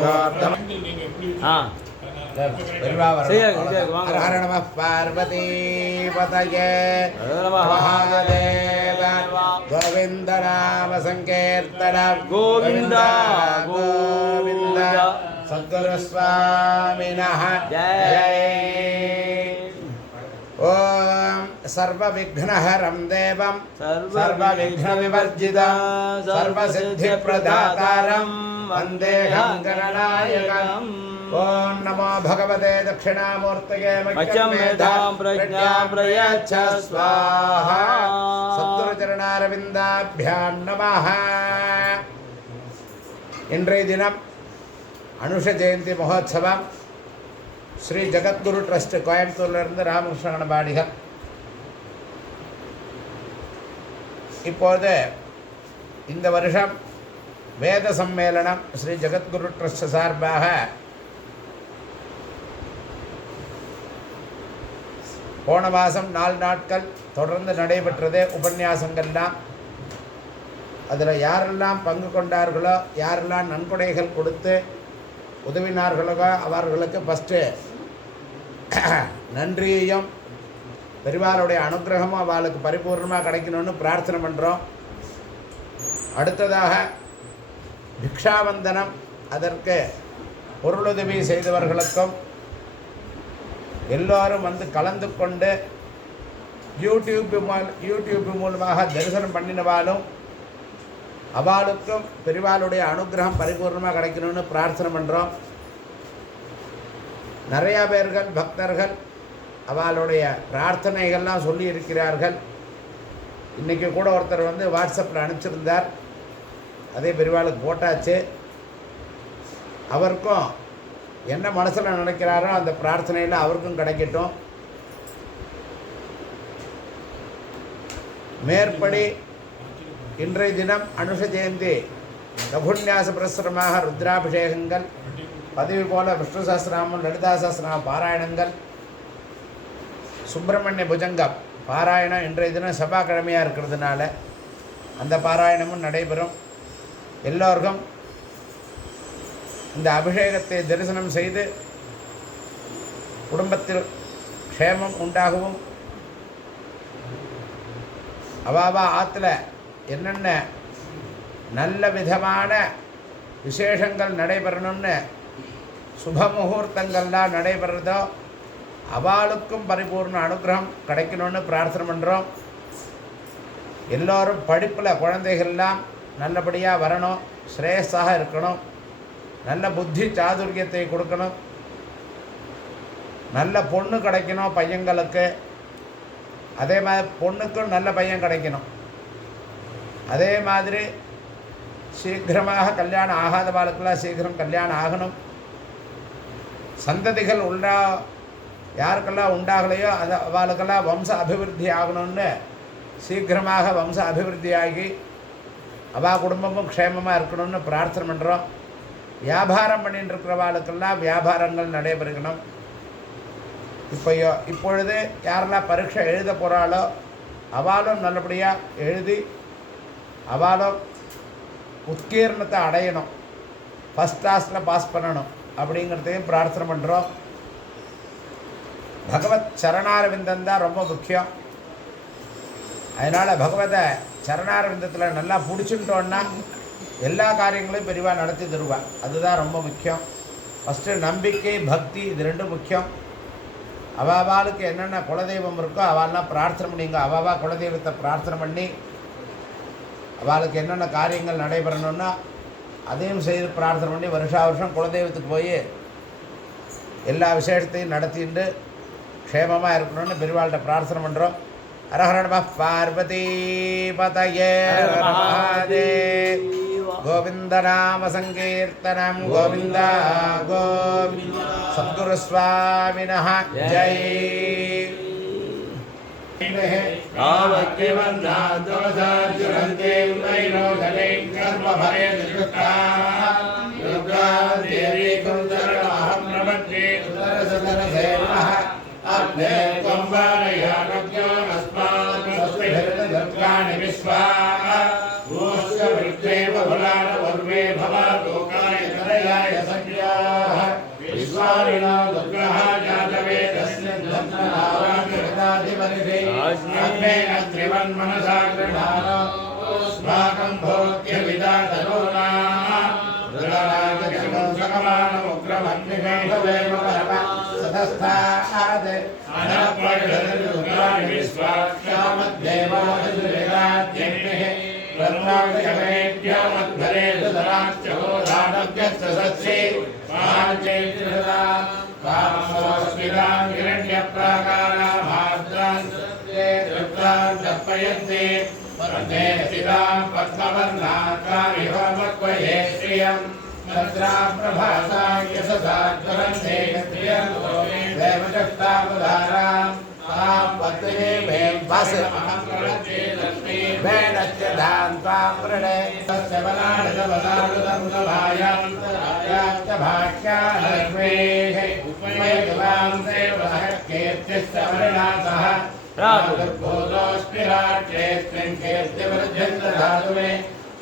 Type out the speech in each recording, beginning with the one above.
गोर्धम हर नमः पार्वती पतये महादेव गोविंद नाम संकीर्तन गोविंद गोविंद सद्गुरु स्वामिनः जय। ओम सर्वविघ्नहरं देवं सर्वविघ्नविवर्जितं सर्वसिद्धिप्रदातारं वन्देऽहं गणनायकम्। ओम नमो भगवते दक्षिणामूर्तये मह्यमेधां प्रज्ञां प्रयच्छ स्वाहा। सद्गुरुचरणारविन्दाभ्यां नमः। इन्றைய தினம் அனுஷ ஜெயந்தி மகோத்சவம் ஸ்ரீ ஜகத்குரு ட்ரஸ்ட் கோயம்புத்தூர்லேருந்து ராமகிருஷ்ண கணபாடிகள். இப்போது இந்த வருஷம் வேத சம்மேளனம் ஸ்ரீ ஜகத்குரு ட்ரஸ்ட் சார்பாக போன மாதம் 4 நாட்கள் தொடர்ந்து நடைபெற்றது. உபன்யாசங்கள்லாம் அதில் யாரெல்லாம் பங்கு கொண்டார்களோ, யாரெல்லாம் நன்கொடைகள் கொடுத்து உதவினார்களோ அவர்களுக்கு ஃபஸ்ட்டு நன்றியையும் பெரிவாளுடைய அனுகிரகமும் அவளுக்கு பரிபூர்ணமாக கிடைக்கணும்னு பிரார்த்தனை பண்ணுறோம். அடுத்ததாக பிக்ஷாவந்தனம், அதற்கு பொருளுதவி செய்தவர்களுக்கும் எல்லோரும் வந்து கலந்து கொண்டு யூடியூப் மூலமாக தரிசனம் பண்ணினவாலும் அவளுக்கும் பெரிவாளுடைய அனுகிரகம் பரிபூர்ணமாக கிடைக்கணும்னு பிரார்த்தனை பண்ணுறோம். நிறையா பேர்கள் பக்தர்கள் அவளுடைய பிரார்த்தனைகள்லாம் சொல்லி இருக்கிறார்கள். இன்றைக்கி கூட ஒருத்தர் வந்து வாட்ஸ்அப்பில் அனுப்பிச்சிருந்தார், அதே பெரிவாளுக்கு போட்டாச்சு. அவருக்கும் என்ன மனசில் நினைக்கிறாரோ அந்த பிரார்த்தனையில் அவருக்கும் கிடைக்கட்டும். மேற்படி இன்றைய தினம் அனுஷ ஜெயந்தி ரகுன்யாச பிரசுரமாக ருத்ராபிஷேகங்கள், பதிவு போல விஷ்ணு சஹஸ்ரநாமம் லலிதா சஹஸ்ரநாம பாராயணங்கள், சுப்பிரமணிய புஜங்கம் பாராயணம் இன்றைய தினம் செவ்வாய்க்கிழமையாக இருக்கிறதுனால அந்த பாராயணமும் நடைபெறும். எல்லோருக்கும் இந்த அபிஷேகத்தை தரிசனம் செய்து குடும்பத்தில் க்ஷேமம் உண்டாகவும் அவாவா ஆற்றுல என்னென்ன நல்ல விதமான விசேஷங்கள் நடைபெறணும்னு சுப முகூர்த்தங்கள்லாம் நடைபெறதோ அவளுக்கும் பரிபூர்ண அனுகிரகம் கிடைக்கணும்னு பிரார்த்தனை பண்ணுறோம். எல்லோரும் படிப்பில் குழந்தைகள்லாம் நல்லபடியாக வரணும், ஸ்ரேயஸாக இருக்கணும், நல்ல புத்தி சாதுரியத்தை கொடுக்கணும், நல்ல பொண்ணு கிடைக்கணும் பையங்களுக்கு, அதே மாதிரி பொண்ணுக்கும் நல்ல பையன் கிடைக்கணும். அதே மாதிரி சீக்கிரமாக கல்யாணம் ஆகாத வாழ்க்கெல்லாம் சீக்கிரம் கல்யாணம் ஆகணும். சந்ததிகள் யாருக்கெல்லாம் உண்டாகலையோ அது அவளுக்கெல்லாம் வம்ச அபிவிருத்தி ஆகணும்னு சீக்கிரமாக வம்ச அபிவிருத்தி ஆகி அவள் குடும்பமும் க்ஷேமமாக இருக்கணும்னு பிரார்த்தனை பண்ணுறோம். வியாபாரம் பண்ணிட்டு இருக்கிறவாளுக்கெல்லாம் வியாபாரங்கள் நடைபெறணும். இப்பொழுது யாரெல்லாம் பரீட்சை எழுத போகிறாளோ அவளும் நல்லபடியாக எழுதி அவளும் உத்கீர்ணத்தை அடையணும், ஃபஸ்ட் கிளாஸில் பாஸ் பண்ணணும் அப்படிங்கிறதையும் பிரார்த்தனை பண்ணுறோம். பகவத் சரணாரவிந்தம் தான் ரொம்ப முக்கியம். அதனால் பகவத சரணாரவிந்தத்தில் நல்லா பிடிச்சிட்டோன்னா எல்லா காரியங்களையும் பெரிவாக நடத்தி தருவாள். அதுதான் ரொம்ப முக்கியம். ஃபஸ்ட்டு நம்பிக்கை, பக்தி, இது ரெண்டும் முக்கியம். அவாளுக்கு என்னென்ன குலதெய்வம் இருக்கோ அவள்லாம் பிரார்த்தனை பண்ணிங்க. அவாவா குலதெய்வத்தை பிரார்த்தனை பண்ணி அவளுக்கு என்னென்ன காரியங்கள் நடைபெறணும்னா அதையும் செய்து பிரார்த்தனை பண்ணி வருஷம் குலதெய்வத்துக்கு போய் எல்லா விசேஷத்தையும் நடத்திட்டு க்ஷேமமாக இருக்கணும்னு பெரிவாள்கிட்ட பிரார்த்தனை பண்ணுறோம். ஹரஹர நம பார்வதி பதயே கோவிந்த நாம சங்கீர்த்தனம் கோவிந்த கோவிந்த சத்குரு சுவாமினஹ ஜெய். सख्याः विश्वारिणो दुर्गः जातवेदस्य धन्मनावादिवर्धे अग्ने अत्रिवन्मनसा गृहानो अस्माकं भोग्य विदातनोना ऋतराजगमं सकमानमुग्रमग्निगन्धवेम परम सतस्थाद अनपरिषदुग्राणि विश्वाक्षामद्देवादिविराज्ञेः ब्रह्माविषमेभ्यामध्वरे सुधराच्चहोदानव्यस्य सत्से पाञ्चेन्द्रदा कामस्विदां हिरण्यप्राकाराभाद्रान् तृप्तान् तर्पयन्ते परमे स्थितां पद्मवर्णाकारिव मत्वये श्रियं तत्रा प्रभासा यशसा ज्वलन्ते श्रियं देवचक्तावधारां तां पत्नी भें भेणस्य धान्त्वां वृणे तस्य बलाढ्यवदारुदं गभायान्तरायाश्च भाष्या लक्ष्मीः उपयगवां देवः कीर्तिश्च वर्णासः प्रादुर्भूतोऽस्मिराट्येऽस्मिन् कीर्तिवर्ध्यन्तधातुमे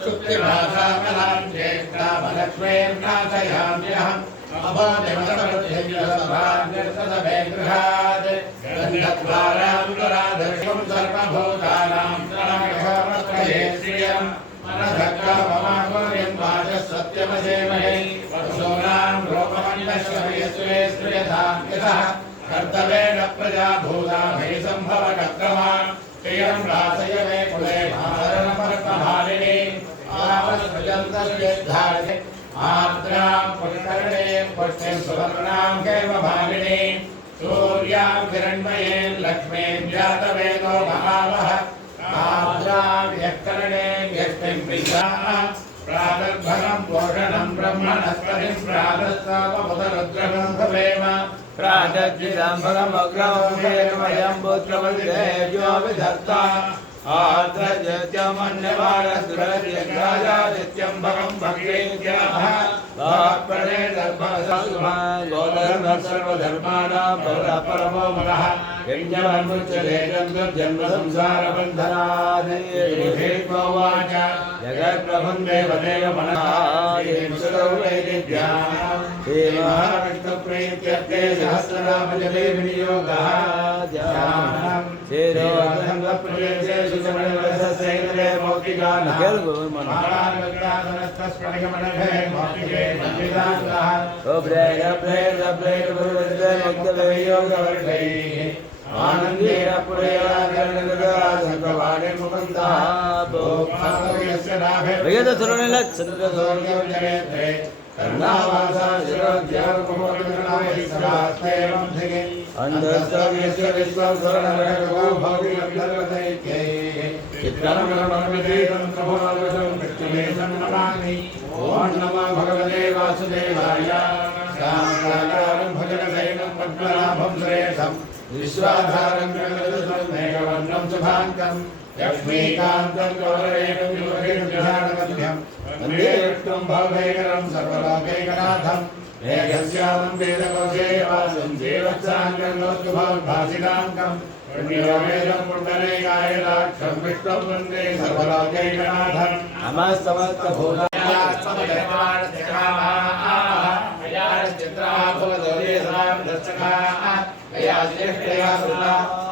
शुक्तिभाषामलां ज्येष्ठामलक्ष्मीर्नाशयाम्यहम् अभोजमसमृद्धिर्यसभान्यर्तदमे गृहात् गन्धद्वारान्तरादर्शं सर्वभूतानां तरागहमत्रये श्रियं मनधक्काममाकुर्यं वाचः सत्यमसेमहे वसूनां रूपमन्यस्य यस्वे श्रियतां यतः कर्तव्येन प्रजा भूता भय संभव कत्रमा श्रियं रासय मे कुले भारणपर्कभारिणी आवस्त्रजन्तस्येद्धारे आर्द्रां पुष्करणे पुष्टिं सुवर्णां कैव भारिणी सूर्यां हिरण्मयीं लक्ष्मीं जातवेदो महावः आर्द्रां यत्करणे यष्टिं पिशाः प्रादर्भगं पोषणं ब्रह्मणस्पतिं प्रादस्तापमुदरुद्रगं भवेम प्रादज्जिदाम्भगमग्रमं पुत्रवल्देव्यो विधत्ता आद्रजत्यमन्यवारसुरजगाजादित्यं भगं भक्तेज्ञाः वाक्प्रणे दर्भसुमा सर्वधर्माणां भवतः परमो मनः यज्ञवन्मुच्यते जन्मसंसारबन्धनात् उवाच जगत्प्रभं देवदेव मनः देवाविष्णुप्रीत्यर्थे सहस्रनामजपे विनियोगः भगवते वासुदेवाय भजनसैनं पद्मनाभं सुरेशं विश्वाधारं मेघवर्णं शुभाङ्गं लक्ष्मीकान्तं गौरवेणं विधानमध्यं वन्दे विष्णुं भवभयकरं सर्वलोकैकनाथं मेघश्यामं वेदकौशेयवासं देवत्साङ्गं पुण्योमेदं पुण्डरीकायदाक्षं विष्णुं वन्दे सर्वलोकैकनाथं नमः समस्तभूतानां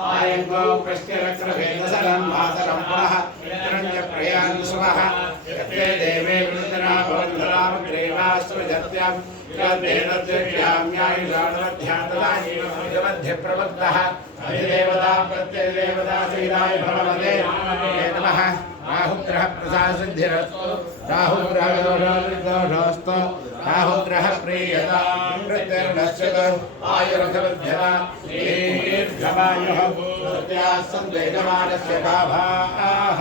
आयंगो प्रश्नरक्रवेदसलं मातरं पुनः हिरण्यप्रयान्सुमः यत्ते देवे वृन्दना भवन्तरामग्रेवास्त्रजत्यं यद्वेदद्रव्याम्यायुषाणध्यातदानीमध्यप्रबद्धः अधिदेवता प्रत्ययदेवता श्रीराय भगवते नमः राहुग्रह प्रसादसिद्धिरस्तु राहुग्रहदोषोस्तु राहुग्रह प्रियता प्रत्यर्नश्यतु आयुरथवध्यता दीर्घमायुः सत्याः सन्देहमानस्य भाभाः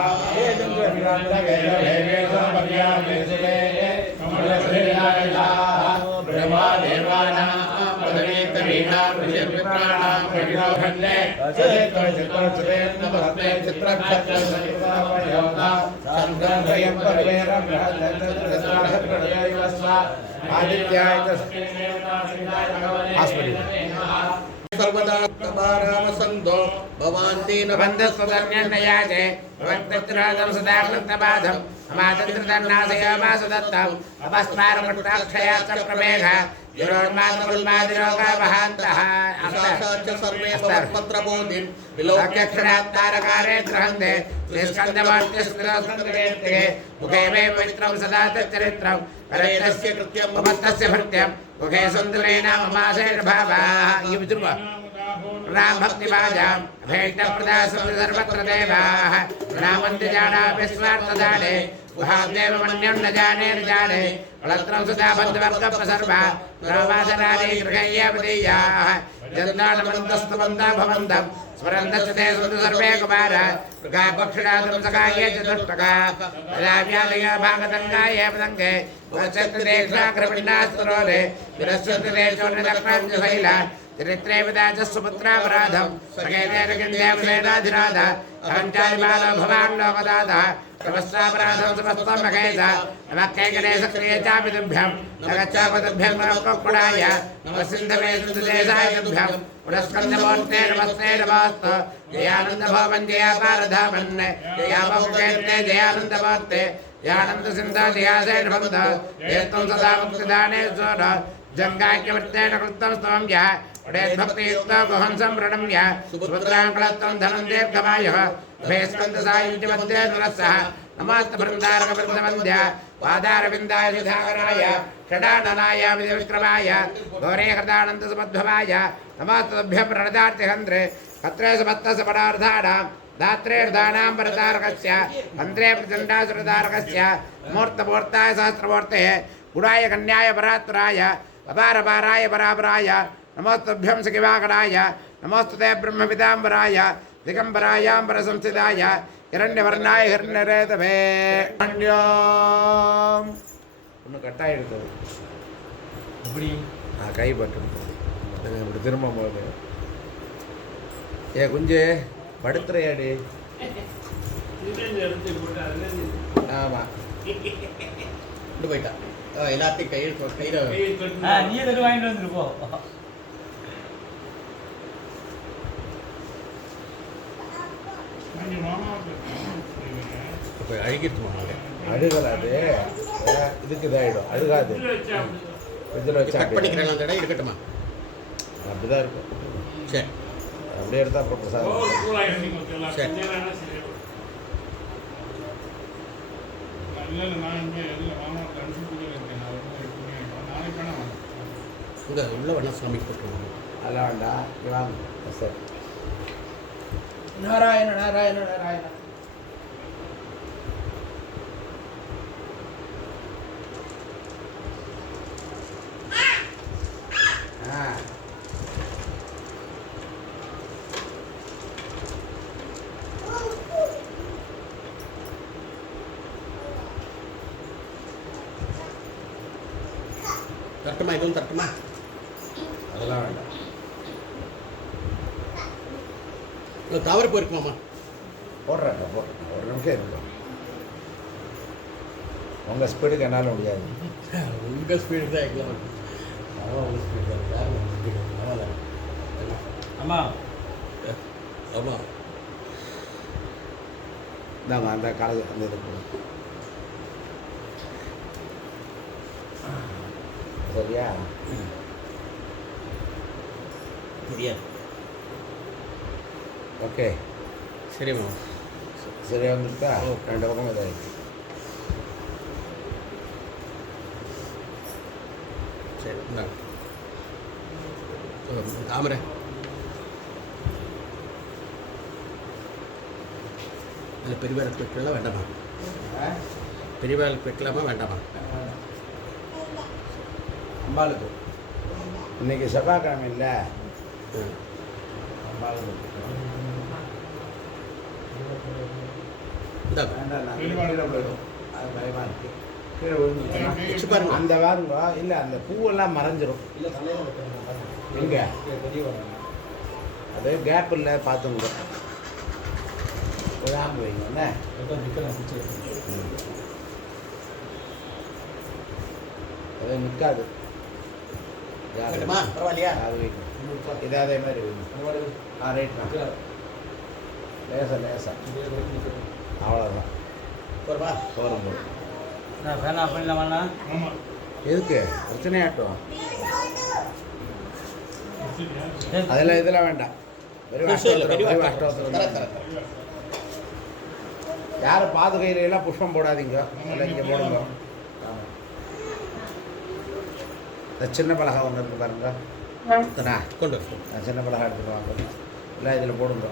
ब्रह्मादेवानां पदवीतरीणां ऋषिविप्राणां प्रविरोहन्ने चित्रक्षत्रं चित्रक्षत्रयोगा संगर्भयं परमेरं आदित्याय सर्वदा तबारामसन्दो भवान् बन्धस्वधन्यन्नयाजे भवत्तत्रादं सदा कृतबाधम् अमातन्त्रतन्नाशयामासदत्तम् अपस्मारमट्टाक्षया च प्रमेघ युरोन्मादकुल्मादिरोगावहान्तः च सर्वे भवत्पत्रबोधिं विलोक्यक्षणात्तारकारे ग्रहन्ते स्कन्दवार्त्यस्कन्दकेर्तिके मुखे मे पवित्रं सदा तच्चरित्रं करैतस्य कृत्यं ममत्तस्य भृत्यं मुखे सन्तुलेन ममासेन भावाः ये विद्रुवा राम भक्ति भाजाम भेट प्रदा सर्वत्र देवाः रामन्ति जाना विस्वार्थदाने गुहादेव मन्यं न जाने फलत्रं सदा बन्धवर्ग प्रसर्वा प्रवादनानि गृहय्यपदीयाः जन्दानमन्तस्तवन्ता भवन्तं स्मरन्तस्ते सन्तु सर्वे कुमारा मृगापक्षिणादं सकाये चतुष्टका राव्यालय भागतङ्गाय पदङ्गे वचत्रेक्षाग्रविण्णास्तरोले विरस्वतिरेशोन्नदक्रां शैला चरित्रे विदाच सुपुत्रापराधं सकेतेन किन्देवसेनाधिराध अहञ्चारिमालो भवान् लोकदातः प्रवस्त्रापराधं समस्तं महेश नमक्के गणेश क्रिये चापि तुभ्यं न गच्छापतुभ्यं नमस्कुडाय नमस्सिन्धवे सुदेशाय तुभ्यं पुनस्कन्दमूर्ते नमस्ते नमोऽस्तु जयानन्दभवन् जयापारधामन् जयामौकेर्ते जयानन्दमूर्ते जयानन्दसिन्धो जयासेन भवन्त एतं सदा मुक्तिदाने सोन जङ्गाख्यवृत्तेन कृतं स्तवं यः भक्तियुक्तो गुहंसं प्रणम्य सुपुत्राङ्कलत्वं धनं दीर्घमायुः अभयस्कन्दसायुज्यमध्ये नरसः नमस्तबृन्दारकवृन्दवन्द्य पादारविन्दाय सुधाकराय षडाननाय विक्रमाय गौरे हृदानन्दसमद्भवाय नमस्तुभ्यं प्रणदार्तिहन्त्रे कत्रे समत्तसपदार्थानां धात्रेर्धानां परतारकस्य मन्त्रे प्रचण्डासुरतारकस्य मूर्तमूर्ताय सहस्रमूर्तेः गुणाय कन्याय परात्पराय अपारपाराय परापराय नमोस्तुभ्यं सखिवागणाय नमोस्तुते ब्रह्मविदाम्बराय दिगम्बरायाम्बरसंस्थिताय हिरण्यवर्णाय हिरण्यरेतवे ஒன்று கட்டாக எடுத்தது இப்படி கைப்பற்று இப்படி திரும்பும் போது ஏ குஞ்சு படுத்துறையாடி ஆமாம் கொண்டு போயிட்டா எல்லாத்தையும் கையில் நீ எதுக்கு வாங்கிட்டு வந்துருப்போம் இப்போ அழுகிட்டு அழுகலாது இதுக்கு இதாகிடும் அழுகாது இதில் வச்சு கட் பண்ணிக்கிறேன் அந்த இடம் இருக்கட்டுமா அப்படிதான் இருக்கும் சரி அப்படியே எடுத்தால் அப்புறம் பிரசாதம் சரி இங்கே உள்ள வேணா சாமி போட்டுருவாங்க அதெல்லாம் வேண்டாம் இங்கே வாங்க சரி நாராயண நாராயண நாராயண தட்டுமா இதுவும் தட்டுமா அதெல்லாம் வேண்டாம் தவறு போயிருக்குமாம்மா போடுறேன் ஒரு நிமிஷம் இருக்கும் உங்கள் ஸ்பீடுக்கு என்னால் முடியாது உங்கள் ஸ்பீடு தான் எல்லாம் அதான் உங்கள் ஸ்பீடு தான் வேறு ஸ்பீடு அதான் ஆமாம் ஆமாம் இந்தாங்க அந்த காலேஜ் அந்த இது போடு சரியா தெரியாது ஓகே சரிம்மா சரியா வந்துருக்கா ரெண்டு பக்கம் இதாகிடுச்சு சரி இந்தாங்க தாமரை அதில் பெரிய வேலைக்கு வைக்கலாம் வேண்டாமா பெரிய வேலைக்கு வைக்கலாமா வேண்டாமா அம்பாளுக்கு இன்னைக்கு செவ்வாய்க்கிழமை இல்லை அம்பாளுக்கு இந்தாங்க வேண்டாம் நான் கீழே போயிடும் அது பயமாக இருக்குது கீழே விழுந்துச்சுன்னா வச்சு பாருங்க அந்த வாருங்க இல்லை அந்த பூவெல்லாம் மறைஞ்சிரும் எங்கே அது கேப் இல்லை பார்த்துங்க விழாமல் வைங்க என்ன அது நிற்காது வேண்டுமா? பரவாயில்லையா? அது வைக்கணும் இது அதே மாதிரி வைங்க. ரைட்ண்ணா லேசா அவ்வளோதான் போகிறப்பா போதும் போதும். நான் ஃபேன் ஆஃப் பண்ணலாமாண்ணா? எதுக்கு பிரச்சனையாட்டும் அதெல்லாம் இதெல்லாம் வேண்டாம். வெறும் அஷ்டோத்திரம். யாரும் பாதுகையிலாம் புஷ்பம் போடாதீங்க. அதெல்லாம் இங்கே போடுங்க. இந்த சின்ன பலகா ஒன்று இருக்கு பாருங்க. கொண்டு சின்ன பலகா எடுத்துட்டு வாங்க. எல்லாம் இதில் போடுங்க.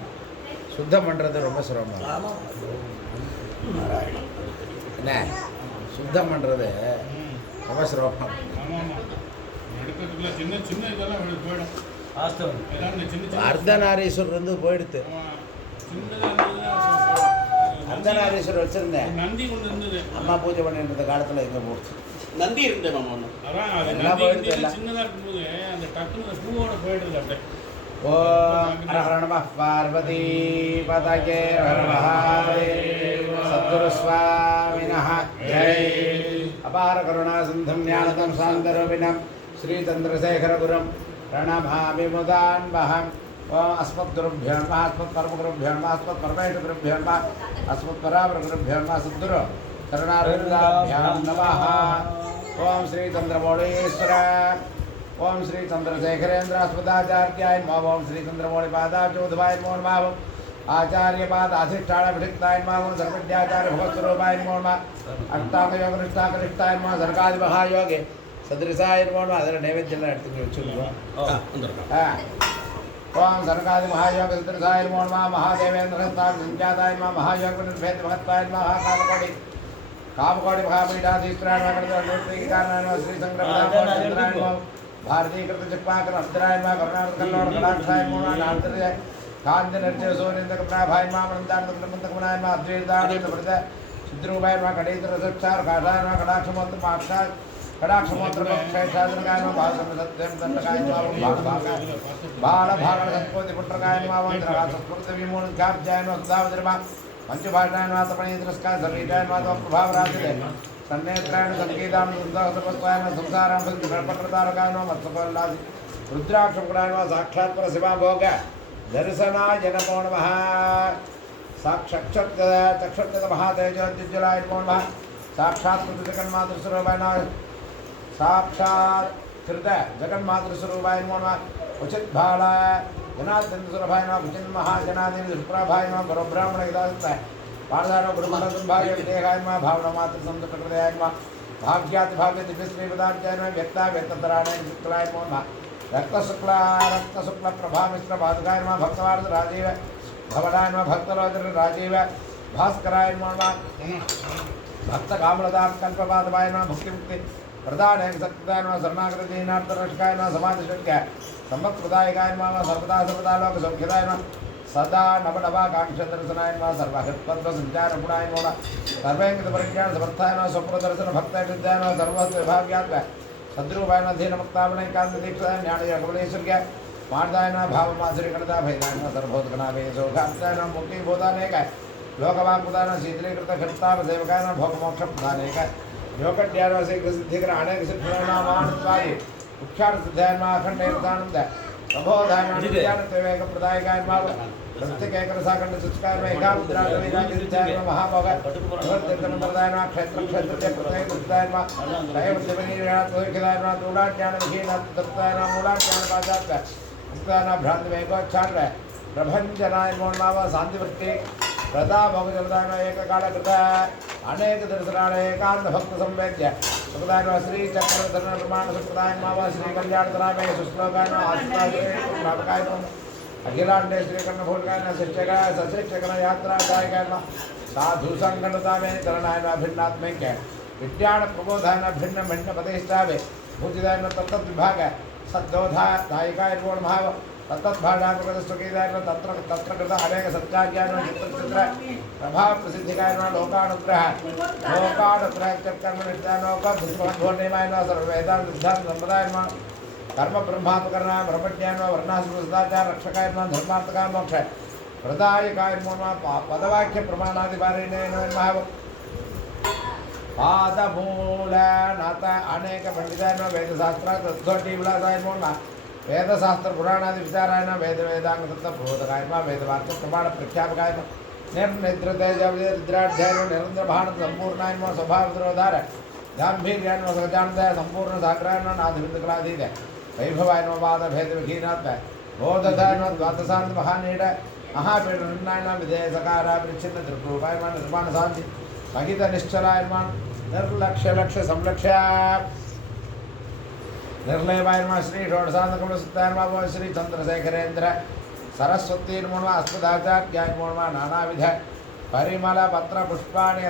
சுத்தம் பண்ணுறது ரொம்ப சிரமம். ஆமாம் என்ன சுத்தம் பண்ணுறது ரொம்ப சிரமம். வாஸ்தவம். அர்த்தநாரீஸ்வரர் வந்து போயிடுத்து. அர்த்தநாரீஸ்வரர் வச்சுருந்தேன். நந்தி கொண்டு இருந்தது. அம்மா பூஜை பண்ணிட்டு இருந்த காலத்தில் எங்கே போச்சு. நந்தி இருந்தேன் மாமா ஒன்று. அதான் அது எல்லாம் நந்தி போயிடுது இருந்தது. எல்லாம். சின்னதா இருக்கும்போது அந்த டக்குனு அந்த பூவோட போயிடுது அப்படியே. ஓம் ஹர நமः பார்வதி பதகே ஹர மகாதேவ சத்குரு சுவாமினः ஜெய். அபார கருணா சிந்தும் ஞானதம் சாந்தரூபிணம் ஸ்ரீ சந்திரசேகரகுரும் பிரணமாமி முதான்வஹம். ஓம் அஸ்மத்குருभ्यो நமः அஸ்மத்பரமகுருभ्यो நமः அஸ்மத்பரமேஷ்வரகுருभ्यो நமः அஸ்மத்பராபரகுருभ्यो நமः சத்குரு சரணாரவிந்தாभ्यां நமः. ஓம் ஸ்ரீ சந்திரமௌலீஸ்வர ओम श्री चंद्रशेखरेन्द्र अस्मदाचार्याय नमः. ओम श्री चंद्रमौलि पादाब्जोधवाय नमो नमः. आचार्य पाद अधिष्ठान अभिषिक्ताय नमः. ओम सर्वज्ञाचार्य भगवत्स्वरूपाय नमो नमः. अष्टांगयोग निष्ठाकनिष्ठाय नमः. सर्गादि महायोगे सदृशाय नमो नमः. ಅದರ ನೈವೇದ್ಯ எடுத்து வச்சுருவோம். ओम सर्गादि महायोग सदृशाय नमो नमः. महादेवेन्द्र संजाताय नमः. महायोग निर्भेद भगवत्पाय नमः. कामकोटि महापीठाधीश्वराय नमः. श्री संग्रह भारतीय कृत चिप्पाकर अब्दराय नमः. कर्नाटक कन्नौर कलाक्षाय नमो नमः. नांतर्य कांति नृत्य सोनिंद्र प्रभाय नमः. अनंतानंद कृतमंतकमनाय नमः. अद्वैतानंद प्रद सिद्धरूपाय नमः. कडेतर सक्षार काषाय नमः. कटाक्षमोत्र माक्षाय कटाक्षमोत्र क्षयशास्त्रकाय नमः. भासम सत्यम दंडकाय नमः. बाल भागण संस्कृति पुत्रकाय नमः. वंद्रका संस्कृत विमूल गाब्जाय नमः. सुधावधर्मा पंचभाषाय नमः. तपणे तिरस्कार सर्वीजाय नमः. प्रभाव राजते सन्नेत्रायण संगीतां सुंदरसुपस्वाय नमः. संसारां संप्रतारकाय नमः. मत्सफलादि रुद्राक्षराय नमः. साक्षात् परशिवा भोग दर्शनाय नमो नमः. साक्षात् चक्षुर्गत महातेजोज्ज्वलाय नमो नमः. साक्षात् जगन्मातृस्वरूपाय नमः. साक्षात् कृत जगन्मातृस्वरूपाय नमो नमः. उचित भालाय जनार्दन सुरभाय नमः. उचित महाजनादेव सुप्रभाय नमः. गुरुब्राह्मण हिताय पारदारो गुरुमंडलभाग्य विदेहाय नमः. भावनामात्र संतकृतयाय नमः. भाग्याति भाग्य दिव्यश्री पदार्थाय नमः. व्यक्ता व्यक्तधराणाय शुक्लाय नमो नमः. रक्त शुक्ल प्रभा मिश्र पादुकाय नमः. भक्तवार्थ राजीव भवनाय नमः. भक्तलोचन राजीव भास्कराय नमो नमः. भक्त कामलदा कल्पपादवाय नमः. भक्ति मुक्ति प्रदानाय सत्ताय नमः. शरणागत दीनार्थ रक्षकाय नमः. समाधि शुक्य सम्मत प्रदायकाय नमः. सर्वदा सर्वदा लोक सौख्यदाय नमः. सदा नवनवाकांक्षदर्शनाय नमः. सर्वहृत्पद्म संचार गुणाय नमः. सर्वैंगित परिज्ञान समर्थाय नमः. स्वप्रदर्शन भक्ताय विद्याय नमः. सर्वस्व विभाग्यात्म सद्रूपाय नमः. धीन मुक्तामणि कांत दीक्षाय ज्ञानय कमलेश्वर्य मार्दाय नमः. भावमाधुर्य गणता भैदाय नमः. सर्वभूतगणाभे सौभाग्याय नमः. मुक्ति बोधानेकाय लोकवाक्प्रदान शीतलीकृत खट्ताप सेवकाय नमः. भोगमोक्ष प्रदानेकाय योगड्याय नमः. शीघ्र सिद्धिकर अनेक सिद्धिनामानुत्वादि मुख्यार्थ सिद्धाय नमः. अखंड एकानंद प्रबोधाय नमः. नित्यानंद प्रदायकाय नमः. प्रत्येक साखंड सुचकाय नमः. एकामुद्रा विदाय सिद्धाय नमः. महाभोग भगवतीर्थन प्रदाय नमः. क्षेत्र क्षेत्र प्रत्येक सिद्धाय नमः. दैव देवनीनाथ तोहिदाय नमः. दूढ़ा ज्ञान विहीनाथ दत्ताय नमः. मूला ज्ञान पादात मुक्ताय नमः. भ्रांति वेगोच्छाड प्रभंजनाय नमो नमः. शांतिवृत्ति प्रदा भोगजलदाय नमः. एककाल कृत अनेक दर्शनाय एकांत भक्त संवेद्य सुखदाय नमः. श्री चक्रधर प्रमाण सुखदाय नमः. श्री कल्याण तरामे सुश्लोकाय नमः. आस्ताय नामकाय नमः. अखिलांडे श्री कर्णभूषकाय नमः. शिष्यकाय सशिष्यकन यात्रा दायकाय नमः. साधु संगणतामे करणाय नमः. भिन्नात्मैक्य विज्ञान प्रबोधाय नमः. भिन्न भिन्न पदेष्टावे भूतिदाय नमः. तत्तत् विभाग सद्दोधा दायकाय नमो नमः. तत्तत् भाडाकृत सुखीदाय नमः. तत्र तत्र कृत अनेक सत्कार्याय नमः. चित्र प्रभाव प्रसिद्धिकाय नमः. लोकानुग्रह चक्रनिष्ठाय नमः. भूर्णिमाय नमः. सर्ववेदांत सिद्धांत संप्रदाय नमः. कर्म ब्रह्मात्मकर्णा ब्रह्मज्ञाय नमः. वर्णाश्रम सदाचार रक्षकाय नमः. धर्मार्थकाय मोक्ष प्रदायकाय नमो नमः. पदवाक्य प्रमाणाधिकारिणे नमः. पादमूल नाथ अनेक पंडिताय नमः. वेदशास्त्र तत्वटी विलासाय नमो नमः. वेदशास्त्र पुराणादि विचारायण वेद वेदांग तत्व बोधकायमा वेदवाक्य प्रमाण प्रख्यापकायमा निर्निद्रतेजविद्राध्यायन निरंतर भान संपूर्णायम स्वभावद्रोधार गांभीर्यान्व सजानदय संपूर्ण साग्रायण नादिविंदकलाधीत वैभवायन वाद भेद विहीनात्म बोधधायन द्वादशांत महानीड महापीठ निर्णायन विधेय सकारा परिच्छिन्न त्रिरूपायमान निर्माण शांति महित निश्चलायमान निर्लक्ष्य लक्ष्य संलक्ष्य निर्लयवायमान श्री षोडशांतकमलसुत्तायमान श्री चंद्रशेखरेन्द्र सरस्वती नमो अस्मदाचार्याय नमो नानाविध परिमल पत्र पुष्पाणि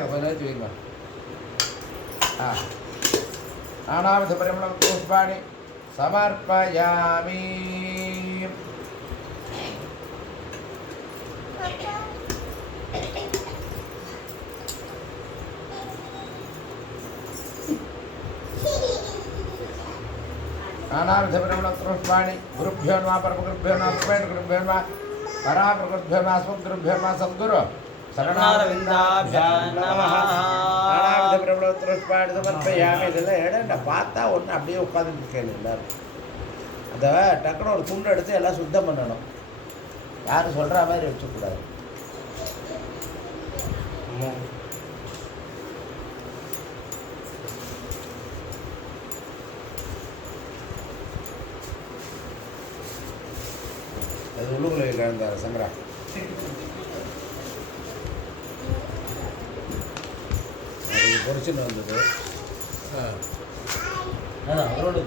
नानाविध परिमल पुष्पाणि समर्पयामि नानाविध परिमल पुष्पाणि गुरुभ्यो नमः परमगुरुभ्यो नमः गुरुभ्यो नमः पराप्रगुरुभ्यो नमः अस्मद्गुरुभ्यो नमः सद्गुरु சரணாரவிந்தாभ्यां நமः. நானாவித பிரபல புஷ்பாணி சமர்ப்பயாமி. இதெல்லாம் இடம்டா பார்த்தா ஒன்று அப்படியே உட்காந்துட்டு இருக்கேன் எல்லாரும். அதை டக்குன்னு ஒரு துண்டு எடுத்து எல்லாம் சுத்தம் பண்ணணும். யாரும் சொல்கிற மாதிரி வச்சுக்கூடாது. அது உள்ளுக்குள்ளே கலந்தார் சங்கரா. அது பொறிச்சுன்னு வந்தது. அதான் அவரோடது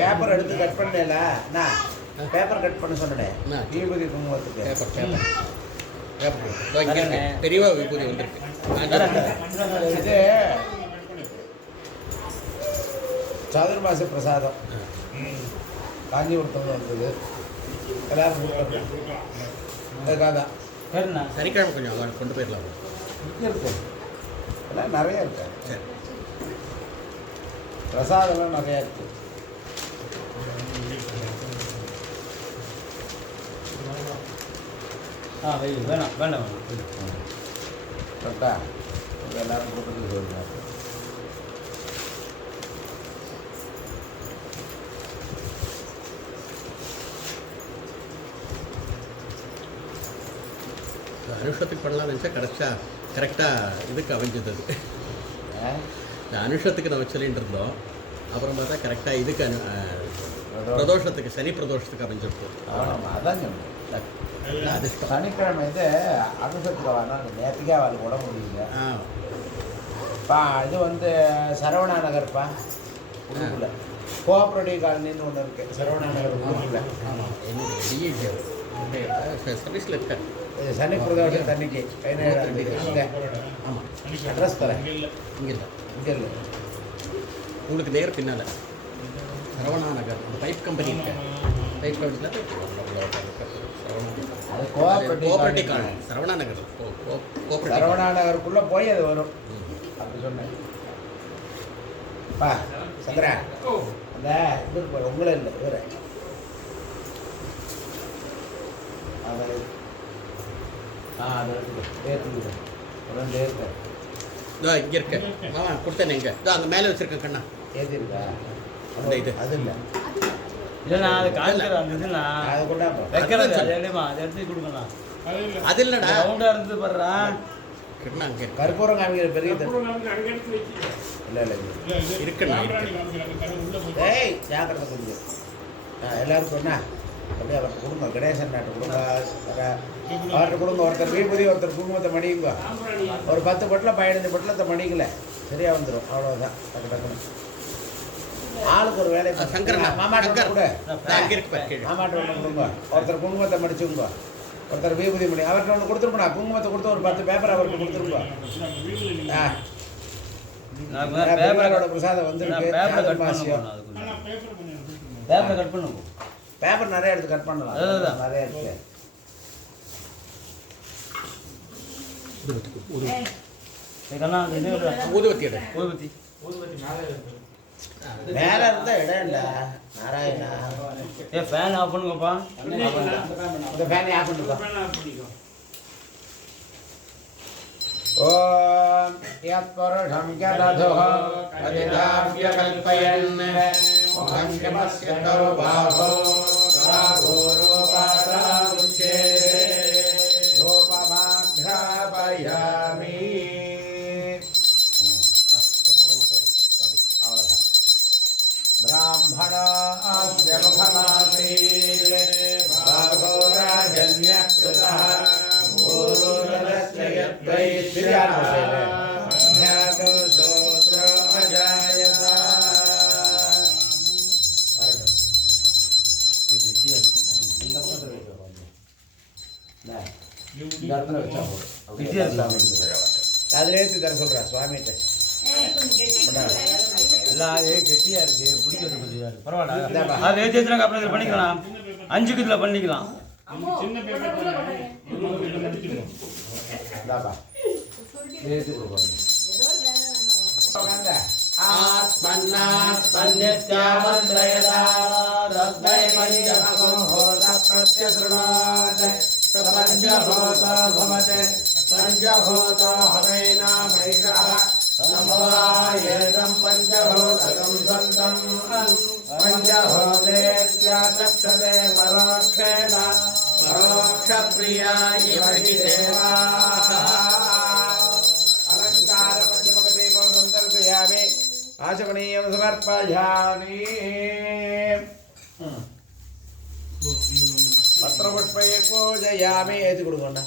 பேப்பர் எடுத்து கட் பண்ணல. நான் பேப்பர் கட் பண்ண சொன்னேன். தீபதி குங்குமத்துக்கு பெரியவா விபூதி வந்திருக்கு. இது சாதுர்மாச பிரசாதம் காஞ்சிபுரத்தில் வந்தது. எல்லாரும் அதுக்காக தான் சனிக்கிழமை கொஞ்சம் கொண்டு போயிடலாம். இருக்கு எல்லாம் நிறைய இருக்கு. சரி, பிரசாதம்லாம் நிறையா இருக்கு. வேணாம் வேண்டாம் கரெக்டா எல்லாரும் கொடுக்கறதுக்கு சொல்லுவாங்க. அனுஷத்துக்கு பண்ணலாம்னு நினச்சா கரெக்டாக இதுக்கு அமைஞ்சது. அது இந்த அனுஷத்துக்கு நம்ம சொல்லிட்டு இருந்தோம். அப்புறம் பார்த்தா கரெக்டாக இதுக்கு பிரதோஷத்துக்கு சனி பிரதோஷத்துக்கு அமைஞ்சிருக்கும். அதான் சொன்னேன். அது சனிக்கிழமை இது அனுசத்துக்கு வரணும். நேற்றுக்கே அவள் கூட முடியல. இது வந்து சரவணா நகர்ப்பா உள்ளுக்குள்ள கோஆப்ரேட்டிவ் காலனின்னு ஒன்று இருக்குது. சரவணா நகர் உள்ளுக்குள்ள. ஆமாம், என்னுடைய டிஏஜி சர்வீஸில் இருக்க சனி பிரதோஷம் தண்ணிக்கு ஆமாம், அட்ரஸ் தரேன். இங்கே இல்லை, இங்கே இல்லை, உங்களுக்கு நேர் பின்னால் சரவணா நகர் அந்த பைப் கம்பெனி இருக்கு. பைப் கம்பெனியில் அது கோஆப்ரேட்டிவ் காலனி சரவணா நகர். சரவணா நகருக்குள்ளே போய் அது வரும். அப்படி சொன்னேன். பா சங்கரா அந்த இது உங்களே இல்லை இவரை அதை அதை ஏற்றுங்க ரெண்டு ஏற்க இதோ இங்கே இருக்க மாமா கொடுத்தேன். எங்கே இதோ அந்த மேலே வச்சுருக்கேன் கண்ணா. ஏற்றிருக்கா அந்த இது அது இல்லை இல்லைண்ணா அது காய்ச்சல் அந்த இதுண்ணா அதை கொண்டாப்பா வைக்கிறது அது எப்படிமா அதை எடுத்து கொடுங்கண்ணா. அது இல்லைடா ரவுண்டாக இருந்து படுறான் கிருஷ்ணா அங்கே இருக்கு. கற்பூரம் காமிக்கிற பெரிய இல்லை இல்லை இருக்குண்ணா ஏய் ஜாக்கிரதை கொஞ்சம் எல்லாரும் சொன்னா அப்படியே அவர்கிட்ட கொடுங்க. கணேசன் நாட்டு கொடுங்க, அவர்கிட்ட கொடுங்க. ஒருத்தர் வீபதி ஒருத்தர் குங்குமத்தை மடியுங்க. ஒரு 10 பொட்டில் 15 பொட்டிலத்தை மடிக்கல சரியா வந்துடும். அவ்வளோதான். டக்கு டக்குன்னு ஆளுக்கு ஒரு வேலை. சங்கரண்ணா மாமாட்ட கூட அங்கே இருக்கு பாரு, கீழே. மாமாட்ட ஒன்று கொடுங்க. ஒருத்தர் குங்குமத்தை மடிச்சுங்க, ஒருத்தர் வீபதி மடி. அவர்கிட்ட ஒன்று கொடுத்துருப்பா. குங்குமத்தை கொடுத்து ஒரு 10 பேப்பர் அவருக்கு கொடுத்துருப்பா. பேப்பரோட பிரசாதம் வந்துருக்கு. பேப்பரை கட் பண்ணுவோம். பேப்பரை கட் பண்ணுவோம். பேப்பர் நிறைய எடுத்து கட் பண்ணலாம். அதுதான். நிறைய இருக்கு. ஊதுவத்தி எடு. ஊதுபத்தி மேல இருந்தா இடம் இல்ல. நாராயணா ஃபேன் ஆஃப் பண்ணுங்கப்பா. இந்த ஃபேனை ஆஃப் பண்ணுப்பா. ॐ यत्पुरुषं यदधुः अतिदाव्यकल्पयन् मुखं तौ बाहो धूपमाघ्रापयामि ब्राह्मणास्य मुखमासीत् बाहोराजन्यकृतः पूर्वरस्य यद्वैश्यागो श्रोत्रो अजायत அதிலே தர சொல்கிறா சுவாமிகிட்ட எல்லாம் கெட்டியா இருக்கு பிடிக்கிறது பரவாயில்ல அது ஏற்றி அப்புறம் இதில் பண்ணிக்கலாம் 5க்கு இதில் பண்ணிக்கலாம் சின்ன பேப்பர் पंचभूतो हवेना मैषः समवायेदं पंचभूतकं सन्तं पंचभूतेत्याचक्षते परोक्षेण परोक्षप्रिया इव हि देवाः अलङ्कारपञ्चमुखदीपं सन्दर्शयामि आचमनीयं समर्पयामि पत्रपुष्पये पूजयामि एति कुडुकोण्ड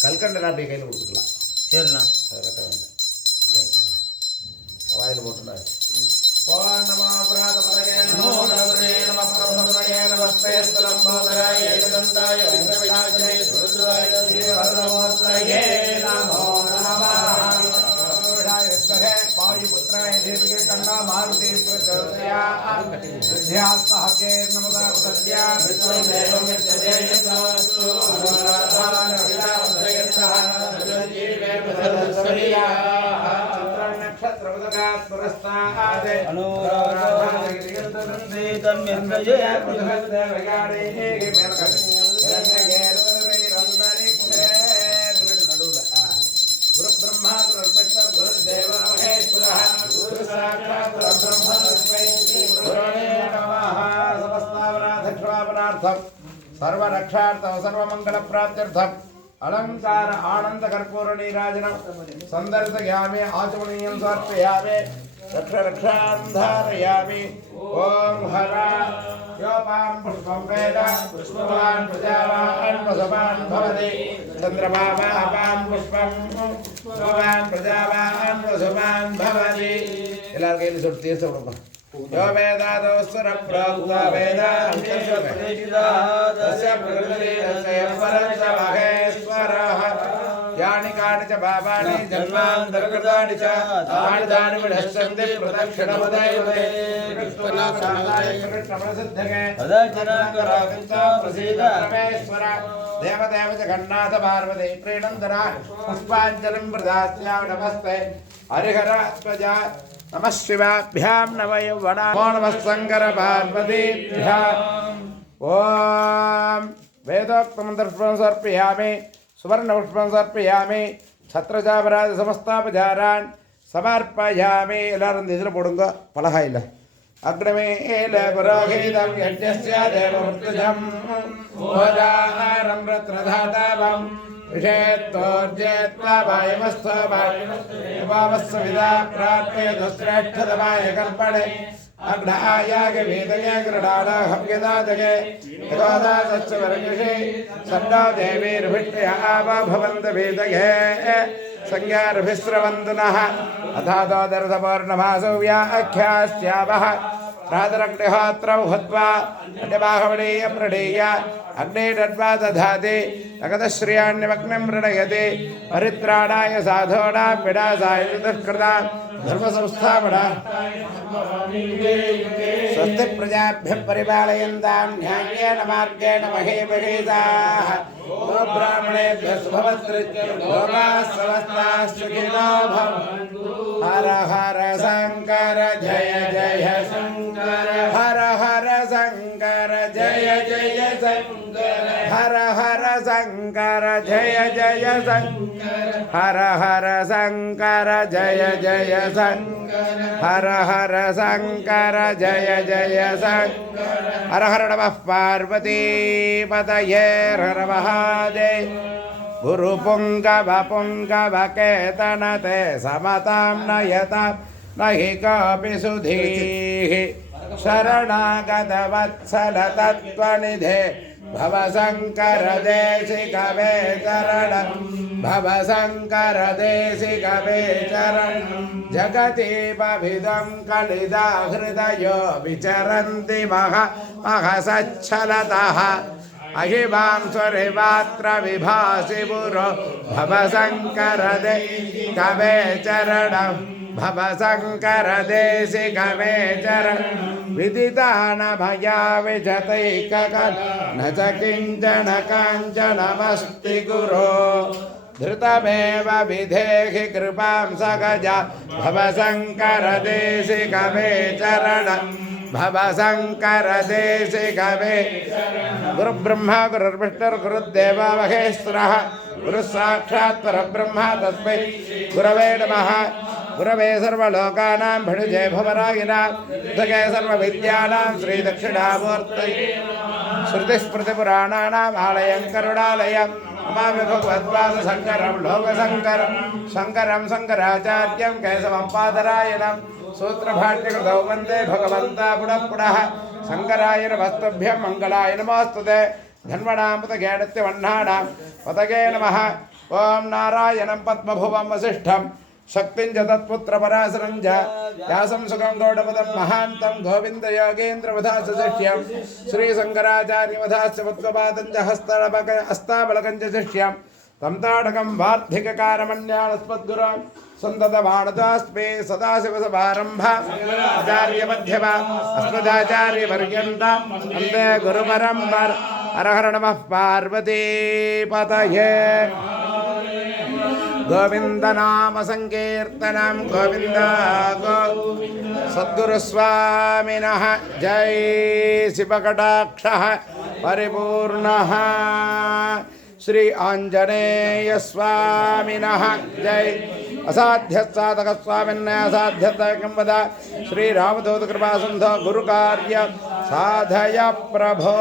கல்கண்டை அப்படியே கையில் கொடுத்துக்கலாம். சரிண்ணா. அதை கட்ட வேண்டாம். வாயில் போட்டுனா ஓம் நமோ புராதமதயே நமோ நவரே நம பிரம்மணயே நமஸ்தே ஸ்தலம்போதராய ஏகதந்தாய வெங்கடவிநாயகனே சுருத்ராய ஸ்ரீவர்ணமூர்த்தயே நமோ நமः வித்மஹே வாயுபுத்ராய தேவிகே தன்னா மாருதி பிரச்சோதயாத் வித்யாஸ்தஹகே நமதா சத்யா வித்ரம் தேவம் யஜ்ஞேயசாஸ்து அனுராதான விலாவதயந்தஹ சர்வஜீவே பதஸ்வரியா நக்ஷத்ரவதகா ஸ்மரஸ்தாத் அனுராதானம் யங்கயே புதகதவயாடே மேலகடை இரண்யகேர்வரை ரந்தனிக்தே நடுவுல குரு பிரம்மா குரு விஷ்ணு குரு தேவ மகேஸ்வரः குரு சாட்சாத் பரபிரம்ம தஸ்மை குருவே நமः समस्तावराधक्षवापनार्थं सर्वरक्षार्थं सर्वमङ्गलप्राप्त्यर्थं अलङ्कार आनंद कर्पूर नीराजनं संदर्शयामि आचमनीयं समर्पयामि रक्ष रक्षान्धारयामि ओम हरा योपां पुष्पं वेद पुष्पवान् प्रजावान् वसवान् भवति चन्द्रमावापां पुष्पं पुष्पवान् प्रजावान् वसवान् भवति எல்லாரும் கையில் சொட்டு தீர்த்த கொடுப்போம் यो वेदादोस्वर प्रोक्त वेदान्तस्य प्रकृतिरस्य परञ्च महेश्वरः यानि कानि च पापानि जन्मान्तरकृतानि च तानि विनश्यन्ति प्रदक्षिणमुदैवते कृष्णप्रसिद्धके प्रसीद परमेश्वर देवदेव जगन्नाथ पार्वती प्रीणन्दना पुष्पाञ्जलिं प्रदास्यामि नमस्ते हरिहरात्मजा नमः शिवाभ्यां नवयौवना नमः शंकर पार्वतीभ्याम् ओम वेदोक्तं दर्पणं समर्पयामि सुवर्णपुष्पं समर्पयामि छत्रचापराध समस्तापचारान् समर्पयामि எல்லாரும் இதில் போடுங்க பலகா இல்லை अग्निमेल पुरोहितं यज्ञस्य देवमृत्युजं भोजाहारं रत्नधातावं विषेत्तोर्जेत्वा वायमस्तवामस्सविदा प्राप्येतश्रेष्ठतमाय कल्पणे अग्नहायागे वेदगे गृणाहव्यदादगे यतोदासश्च वरगिषे सन्नो देवीर्भिष्टयः आवा भवन्त वेदगे संज्ञार्भिस्रवन्तुनः अथातोदर्शपौर्णमासौ व्याख्यास्यावः प्रातरग्निहोत्रौ हत्वा अड्यबाहवणीय प्रणीय अग्निरड्वा दधाति नगदश्रियाण्यमग्निं मृणयति परित्राणाय साधूनां विनाशाय दुष्कृतां धर्मसंस्थापना स्वस्ति प्रजाभ्यः परिपालयन्तां न्याय्येन मार्गेण महीमहीताः ब्राह्मणेभ्यः शुभवत्रित्यं लोकाः समस्ताः सुखिनो भवन्तु हर हर शङ्कर जय जय शङ्कर हर हर शङ्कर जय जय शङ्कर हर हर शङ्कर जय जय शङ्कर हर हर शङ्कर जय जय शङ्कर हर हर शङ्कर जय जय शङ्कर हर हर नमः पार्वती पतये हर महादेव गुरुपुङ्गव पुङ्गवकेतनते समतां नयतां नहि कापि सुधीः शरणागतवत्सल तत्त्वनिधे भवशङ्कर देशिकवे चरणं भवशङ्कर देशिकवे चरणं जगतीपभिदं कलिदा हृदयो विचरन्ति महसच्छलतः अहिमां स्वरिवात्र विभासि पुरो भवशङ्कर देशिकवे चरणं भवशङ्कर देशिकवे चरणं विदितान भया विजतैककं न च किञ्चन काञ्चनमस्ति गुरो धृतमेव विधेहि कृपां सगजा भवशङ्कर देशिकवे चरणं भवशङ्कर देशिकवे गुरुब्रह्मा गुरुर्विष्णुर्गुरुर्देवो महेश्वरः गुरुस्साक्षात् परब्रह्म तस्मै गुरवे नमः गुरवे सर्वलोकानां भणिजे भवरागिनां उदगे सर्वविद्यानां श्रीदक्षिणामूर्तये श्रुतिस्मृतिपुराणानाम् आलयं करुणालयं नमामि भगवद्पादशङ्करं लोकशङ्करं शङ्करं शङ्कराचार्यं केशवं पादरायणं सूत्रभाष्यकृतौ वन्दे भगवन्ता पुनः पुनः शङ्कराय नमस्तुभ्यं मङ्गलाय नमोऽस्तुते धन्वनामतज्ञानत्यवह्नानां पतगे नमः ॐ नारायणं पद्मभुवं वसिष्ठं शक्तिं च तत्पुत्रपराशरं च व्यासं सुखं गौडपदं महान्तं गोविन्दयोगेन्द्रवधास्य शिष्यं श्रीशङ्कराचार्यवधास्य पुत्रपादं च हस्ताबलकं च शिष्यं तं ताडकं वार्धिककारमन्यानस्मद्गुरुं सन्ततमानतास्मे सदाशिवसमारम्भाचार्यमध्यमा अस्मदाचार्यपर्यन्तं वन्दे गुरुपरम्पर हर हर नमः पार्वती पतये गोविंद नाम संकीर्तनम गोविंद सद्गुरुस्वामिनः जय शिवकटाक्षः परिपूर्णः श्री आंजनेय स्वामिनः जय असाध्य साधक स्वामिन्य असाध्यतकं वद श्री रामदूत कृपा सिंधु गुरु कार्य साधय प्रभो।